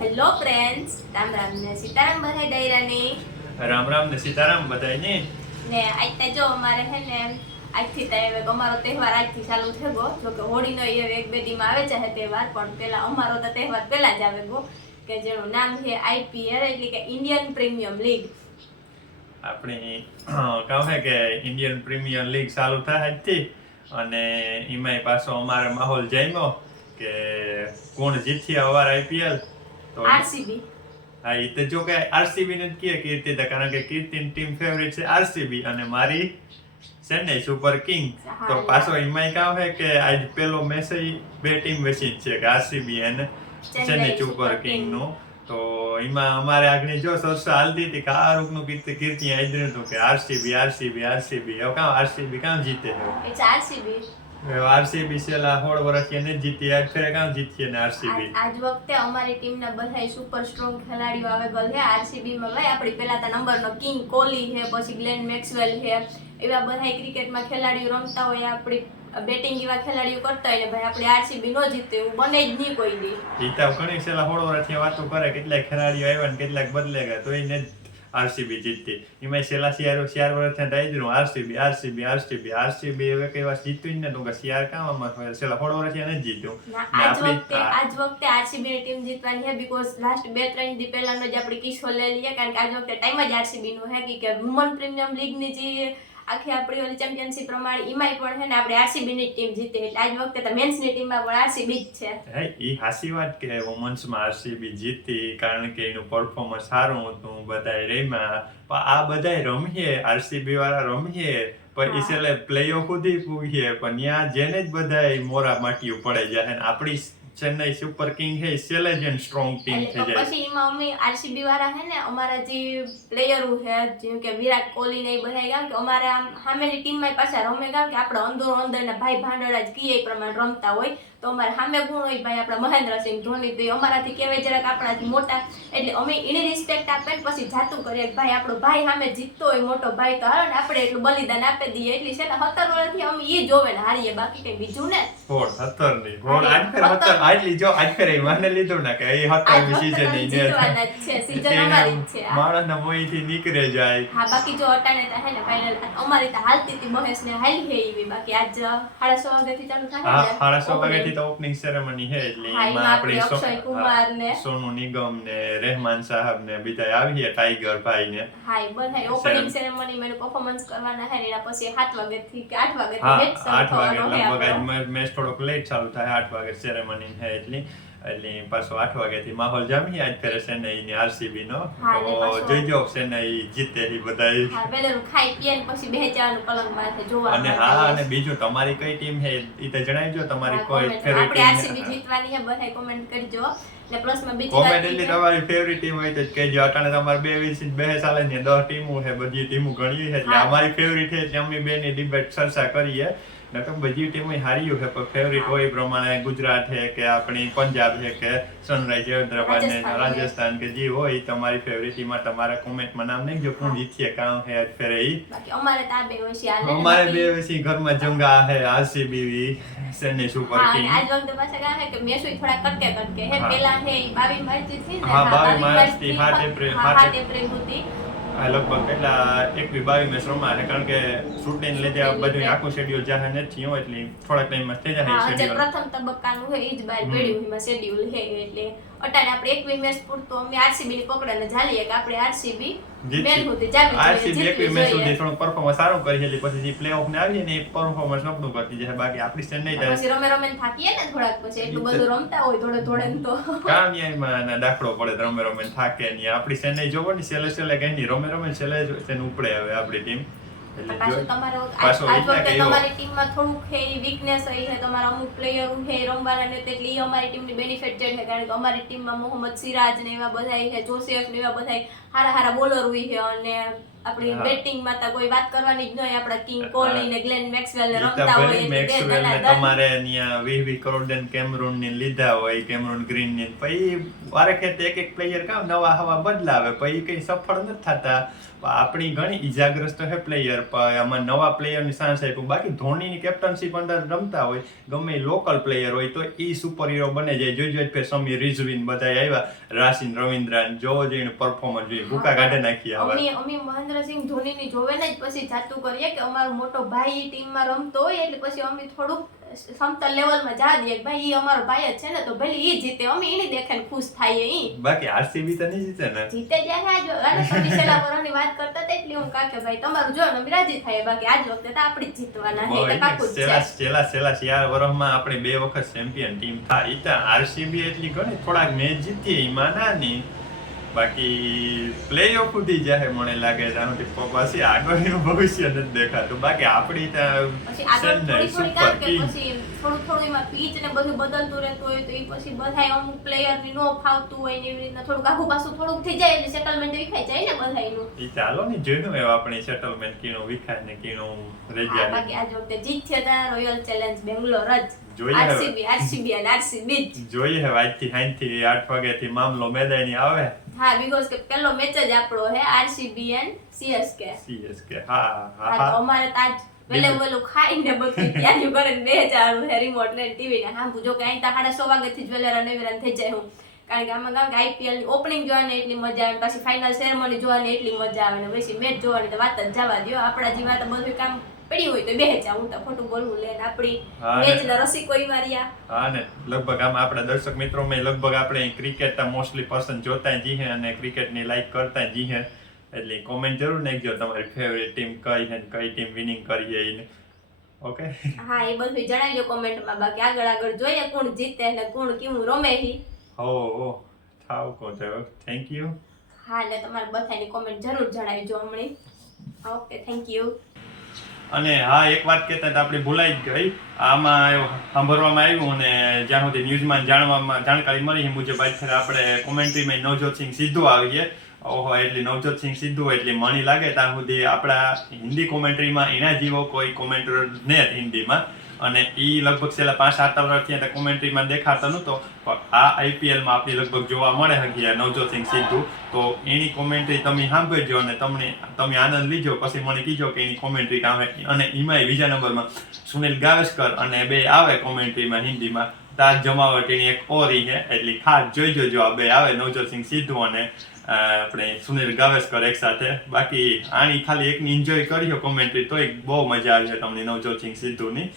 Hello friends Ram Ram ને સીતારામ બધાય ડાયરાની. રામ રામ ને સીતારામ બધાયને. ને આજ જો અમારે હે ને આજથી હવે અમારો તહેવાર આજથી ચાલુ થઈ ગયો જો કે હોળીનો એ એક બે દીમાં આવે છે તહેવાર પણ પેલા અમારો તો તહેવાર પહેલા જ આવે ગો. કે જેનું નામ છે આઈપીએલ એટલે કે ઇન્ડિયન પ્રીમિયમ લીગ. આપણી કહે કે ઇન્ડિયન પ્રીમિયર લીગ ચાલુ થાય આજથી. અને એમાંય પાછો અમારે માહોલ જામ્યો કે કોણ જીતશે અવાર આઈપીએલ. આરસીબી હા એ તો જો કે આરસીબી ને કહે કીર્તિ તો કારણ કે કીર્તિની ટીમ ફેવરેટ છે આરસીબી અને મારી ચેન્નઈ સુપર કિંગ તો પાછો એમાંય કામ છે કે આજ પેલો મેસેજ બે ટીમ વચ્ચે છે કે આરસીબી અને ચેન્નઈ સુપર કિંગનું. તો એમાં અમારે આગળ જો સરસા હાલતી હતી કે આ રૂપનું કીર્તિ કીર્તિ આદર્યું હતું કે આરસીબી આરસીબી આરસીબી હવે કામ આરસીબી કામ જીતે છે? આરસીબી આરસીબી છેલ્લા સોળ વર્ષથી એને જીતી આજ ફેરે કામ જીતીએ ને આરસીબી આજ વખતે અમારી ટીમના બધા સુપર સ્ટ્રોંગ ખેલાડીઓ આવેલ છે. આરસીબી માં ભાઈ આપણી પહેલા તો નંબરનો કિંગ કોહલી છે પછી ગ્લેન મેક્સવેલ છે. એવા બધા ક્રિકેટમાં ખેલાડીઓ રમતા હોય આપણી બેટિંગ એવા ખેલાડીઓ કરતા હોય ભાઈ આપણે આરસીબી નો જીતે એવું બને જ નહીં કોઈ દી. જીતા ઘણી છેલ્લા સોળ વર્ષથી વાતો કરે કેટલાક ખેલાડીઓ આવ્યા ને કેટલાક બદલે ગયા તો એને આરસીબી જીતતી. એમાં છેલ્લા ચાર ચાર વર્ષથી ડાયજરું આરસીબી આરસીબી આરસીબી આરસીબી. હવે કઈ વાર જીત્યું જ ને તો કે ચાર કામમાં છેલ્લા સોળ વર્ષથી એને જીત્યું. આજ આપણી વખતે આજ વખતે આરસીબી ની ટીમ જીતવાની છે બીકોઝ લાસ્ટ બે ત્રણ દી પહેલાનો જ આપણી કિસ્સો લઈ લઈએ. કારણ કે આજ વખતે ટાઈમ જ આરસીબી નું હે. કે વુમન પ્રીમિયમ લીગની જે આખી આપણી ઓલી ચેમ્પિયનશિપ પ્રમાણે એમાંય પણ છે ને આપણે આરસીબી ની ટીમ જીતે એટલે આજ વખતે તો મેન્સની ટીમમાં પણ આરસીબી જ છે હે ઈ હાસી વાત કે વુમન્સમાં આરસીબી જીતી કારણ કે એનું પરફોર્મન્સ સારું હતું બધાય રેમા પણ આ બધાય રમીએ આરસીબી વાળા રમીએ પણ એ. છેલ્લે પ્લે ઓફ સુધી પૂગીએ પણ ત્યાં જેને જ બધાય મોરા માટીયું પડે જાય આપણી ચેન્નઈ સુપર કિંગ હે છેલ્લે જ સ્ટ્રોંગ ટીમ થઈ જાય. પછી એમાં અમે આરસીબી વાળા છે ને અમારા જે પ્લેયરો હે જેમ કે વિરાટ કોહલી ને એ બધા કેમ કે અમારા સામેની ટીમમાં પાછા રમે ગયા કે આપણે અંદરો અંદરના ભાઈ ભાંડળા જ કીએ પ્રમાણે રમતા હોય તો અમારે સામે ગુણ હોય ભાઈ આપણા મહેન્દ્રસિંહ ધોની તો અમારાથી કહેવાય જરાક આપણાથી મોટા. એટલે અમે એને રિસ્પેક્ટ આપે ને પછી જાતું કરીએ કે ભાઈ આપણો ભાઈ સામે જીતતો હોય મોટો ભાઈ તો હારો ને આપણે એટલું બલિદાન આપી દઈએ. એટલી છે ને સત્તર વર્ષથી અમે એ જોવે ને હારીએ બાકી કઈ બીજું ને? સત્તરની આજ જો આજ ફેર એ મને લીધું ને કે એ હતો સીઝનની ને છે સીઝન અમારી છે માણસ આ. મોઈ થી નીકળે જાય. હા બાકી જો અટાણે તો હે ને ફાઇનલ અમારી તો હાલતી હતી મહેશ ને હાલી હે એવી બાકી આજ 1:30 વાગે થી ચાલુ થાય હા 1:30 વાગે થી તો ઓપનિંગ સેરેમની હે એટલે એમાં આપણે અક્ષય કુમાર ને સોનુ નિગમ ને રહેમાન સાહેબ ને બધા આવીએ ટાઈગર ભાઈ ને હા બધા ઓપનિંગ સેરેમની મેં પરફોર્મન્સ કરવાના હે એના પછી સાતથી કે આઠ વાગે થી match આઠ શરૂ વાગે થવાનો લગભગ આજ મેચ થોડોક લેટ ચાલુ થાય આઠ વાગે સેરેમની છે એટલી એટલે પાછો આઠ વાગ્યાથી માહોલ જામી આજ ફેરે ચેન્નઈ ની. આરસીબી નો તો જોઈજો ચેન્નઈ જીતે એ બધા ખાઈ પીએ પછી બે જવાનું પલંગ માથે જોવા અને હા. અને બીજું તમારી કઈ ટીમ છે એ તો જણાવજો તમારી કોઈ. ફેવરિટ આપણે આરસીબી ટીમ જીતવાની છે બધા કોમેન્ટ કરજો. ને પ્લસમાં બીજી કોમેન્ટ એટલી તમારી ફેવરિટ ટીમ હોય તો કહેજો. અટાણે તમારે બે વીસ બે સાલે ની દસ ટીમો છે બધી ટીમો ઘણી છે એટલે અમારી ફેવરિટ છે એટલે અમે બે ની ડિબેટ ચર્ચા કરીએ. ને તો બધી ટીમ હારી છે પણ ફેવરિટ હોય એ પ્રમાણે ગુજરાત છે કે આપણી પંજાબ છે કે સનરાઈઝ હૈદરાબાદ ને રાજસ્થાન કે જે હોય તમારી ફેવરિટ ટીમમાં તમારા કોમેન્ટમાં નામ નહીં જો કોણ જીતીએ કામ છે આજ ફેરે ઈ. અમારે તા બે અમારે બે વીસી ઘરમાં જંગા છે આરસીબી ચેન્નઈ સુપર કિંગ આજ વખતે પાછા હે કે મેસુય થોડા કટકે કટકે. હે હા. પેલા હે ઈ 22 માર્ચથી હા, હા, 22 22 માર્ચથી માર્ચથી એપ્રિલ, હા, સાત સાત એપ્રિલ સુધી. લગભગ કેટલા એક બાવી મેચ રમવા છે કારણ કે શૂટિંગ લીધે આ બધું આખું શેડ્યુલ જાહેર નથી થયું એટલે થોડાક ટાઈમમાં થઈ જાય પ્રથમ તબક્કાનું હે ઈ જ બાર પડ્યું એમાં શેડ્યુલ હે એટલે અટાણે આપણે એકવી મેચ પૂરતો અમે આરસીબી ની પકડે ને જાલીએ કે આપણે આરસીબી મેન સુધી જાવી આરસીબી એકવી મેચ સુધી થોડું પરફોર્મન્સ સારું કરી એટલે પછી જે પ્લે ઓફ ને આવીએ ને એ પરફોર્મન્સ નબળું કરતી જાય. બાકી આપણી ચેન્નઈ જાય પછી રમે રમે થાકીએ ને થોડાક પછી એટલું બધું રમતા હોય થોડે થોડે તો. કામ ન્યાયમાં ના દાખલો પડે રમે રમે થાકે ને આપણી ચેન્નઈ જોવો ને છેલ્લે સેલે કઈ નહીં રમે રમે જ તેને ઉપડે હવે આપણી ટીમ એટલે પાછું તમારો આજ વખતે. તમારી ટીમમાં થોડુંક હે વીકનેસ હોય છે તમારા અમુક પ્લેયર હે રમવાના ને એટલે અમારી ટીમની બેનિફિટ છે કારણ કે અમારી ટીમમાં મોહમ્મદ સિરાજ ને એવા બધા છે જોસેફ ને એવા બધા સારા હારા બોલર હોય છે અને આપણી. બેટિંગમાં તો કોઈ વાત કરવાની જ નહીં આપણા કિંગ કોહલી ને ગ્લેન મેક્સવેલ ને રમતા હોય મેક્સવેલ ને તમારે અહીંયા વીસ વીસ કરોડ ને કેમરૂન ને લીધા હોય કેમરૂન ગ્રીન ને પછી વારે ખેતે એક એક પ્લેયર કામ નવા હવા બદલાવે પછી કઈ સફળ નથી થતા. આપણી ઘણી ઈજાગ્રસ્ત હે પ્લેયર આમાં નવા પ્લેયરની સાંસ આપ્યું બાકી ધોનીની કેપ્ટનશીપ અંદર રમતા હોય ગમે લોકલ પ્લેયર હોય તો ઈ સુપર હીરો બને જાય. જોઈ જોઈ ફેર સમી રિઝવિન બધા આવ્યા. રાશિન રવિન્દ્રાન જોવો જોઈને પરફોર્મન્સ જોઈએ ભૂકા કાઢે નાખીએ અમે અમે મહેન્દ્રસિંહ ધોનીની જોવે ને જ પછી જાતું કરીએ કે અમારો મોટો ભાઈ ટીમમાં રમતો હોય એટલે પછી અમે થોડુંક સમતલ લેવલમાં જા દઈએ ભાઈ ઈ અમારો ભાઈ જ છે ને તો ભલે ઈ જીતે અમે એની દેખાઈને ખુશ થઈએ ઈ. બાકી આરસીબી તો નહીં જીતે ને? જીતે જ્યારે આજ અને તમે છેલ્લા વરસની વાત કરતા હતા એટલે હું કાકે ભાઈ તમારું જો ને અમે રાજી થાય બાકી આજ વખતે તો આપણે જ જીતવાના છે એટલે જ છેલ્લા છેલ્લા છેલ્લા ચાર વર્ષમાં આપણે બે વખત ચેમ્પિયન ટીમ થાય ઈ તો આરસીબી એટલી ઘણી થોડાક મેચ જીતીએ માના નાની બાકી પ્લે ઓફ સુધી જાય મને લાગે આનું સુધી પછી આગળનું ભવિષ્ય નથી દેખાતું. બાકી આપણી ત્યાં ચેન્નઈ થોડી થોડી સુપર કે કિંગ પછી થોડું થોડું એમાં પીચ ને બધું બદલતું રહેતું હોય તો એ પછી બધાય અમુક પ્લેયરની નો ફાવતું હોય ને એવી રીતના થોડુંક આખું પાછું થોડુંક થઈ જાય એટલે સેટલમેન્ટ વિખાઈ જાય ને બધાયનું. એ ચાલો ને જોઈનું હવે આપણી સેટલમેન્ટ કીનો વિખાય ને કીણું રહી જાય. બાકી આજ વખતે છે હતા રોયલ ચેલેન્જ બેંગ્લોર જ. જોઈએ જોઈએ હવે આજથી સાંજથી આઠ વાગ્યાથી મામલો મેદાની આવે. હા બીકોઝ કે પેલો મેચ જ આપણો હે આરસીબી એન્ડ સીએસકે સીએસકે હા હા હા તો અમારે તાજ વેલે વેલું ખાઈને બધું તૈયારી કરે બે ચાર હે રિમોટ લઈને ટીવી ને હા જો કે અહીં તો સાડા સો થી જ વેલેરા નેવેરા થઈ જાય હું. કારણ કે આમાં કારણ કે આઈપીએલ ઓપનિંગ જોવાની એટલી મજા આવે પછી ફાઇનલ સેરેમની જોવાની એટલી મજા આવે ને પછી મેચ જોવાની તો વાત જ જવા દો આપણા જીવા તો બધું કામ પડ્યું હોય તો બે જા હું તો ખોટું બોલવું લે ને આપણી હા, ને- મેચ ના રસિકો ઈ માર્યા હા ને. લગભગ આમ આપણા દર્શક મિત્રો મેં લગભગ આપણે ક્રિકેટ મોસ્ટલી પસંદ જોતા જી હે અને ક્રિકેટની લાઈક કરતા જી હે એટલે કોમેન્ટ જરૂર નાખજો તમારી ફેવરેટ ટીમ કઈ છે કઈ ટીમ વિનિંગ કરી છે એને ઓકે હા એ બધું જણાવજો કોમેન્ટમાં બાકી આગળ આગળ જોઈએ કોણ જીતે અને કોણ કેવું રમે હી. હો હો. થાવ કો તો થેન્ક યુ હા એટલે તમારે બધાની કોમેન્ટ જરૂર જણાવજો હમણાં. ઓકે થેન્ક યુ અને હા, એક વાત કહેતા હતા, આપણી ભૂલાઈ જ ગઈ. આમાં સાંભળવામાં આવ્યું અને જ્યાં સુધી ન્યૂઝમાં જાણવામાં, જાણકારી મળી એ મુજબ અત્યારે આપણે કોમેન્ટ્રીમાં નવજોત સિંહ સિદ્ધુ આવીએ. ઓહો, એટલી નવજોત સિંહ સિદ્ધુ એટલી મણી લાગે. ત્યાં સુધી આપણા હિન્દી કોમેન્ટ્રીમાં એના જેવો કોઈ કોમેન્ટર ને હિન્દીમાં. અને એ લગભગ છેલ્લા પાંચ, સાત વર્ષથી ત્યાં કોમેન્ટ્રીમાં દેખાતો નહોતો, પણ આ આઈપીએલમાં આપણે લગભગ જોવા મળે હકી આ નવજોત સિંહ સિદ્ધુ. તો એની કોમેન્ટ્રી તમે સાંભળજો અને તમને, તમે આનંદ લીજો, પછી મને કીજો કે એની કોમેન્ટ્રી કામ અને એમાંય બીજા નંબરમાં સુનિલ ગાવસ્કર અને બે આવે કોમેન્ટ્રીમાં હિન્દીમાં. તાજ જમાવટ એની એક ઓરી છે એટલે ખાસ જોઈ જોજો આ બે આવે, નવજોત સિંહ સિદ્ધુ અને આપણે સુનિલ ગાવસ્કર એક સાથે. બાકી આની ખાલી એકની એન્જોય કર્યો કોમેન્ટ્રી તો એક બહુ મજા આવી છે તમને નવજોત સિંહ સિદ્ધુની.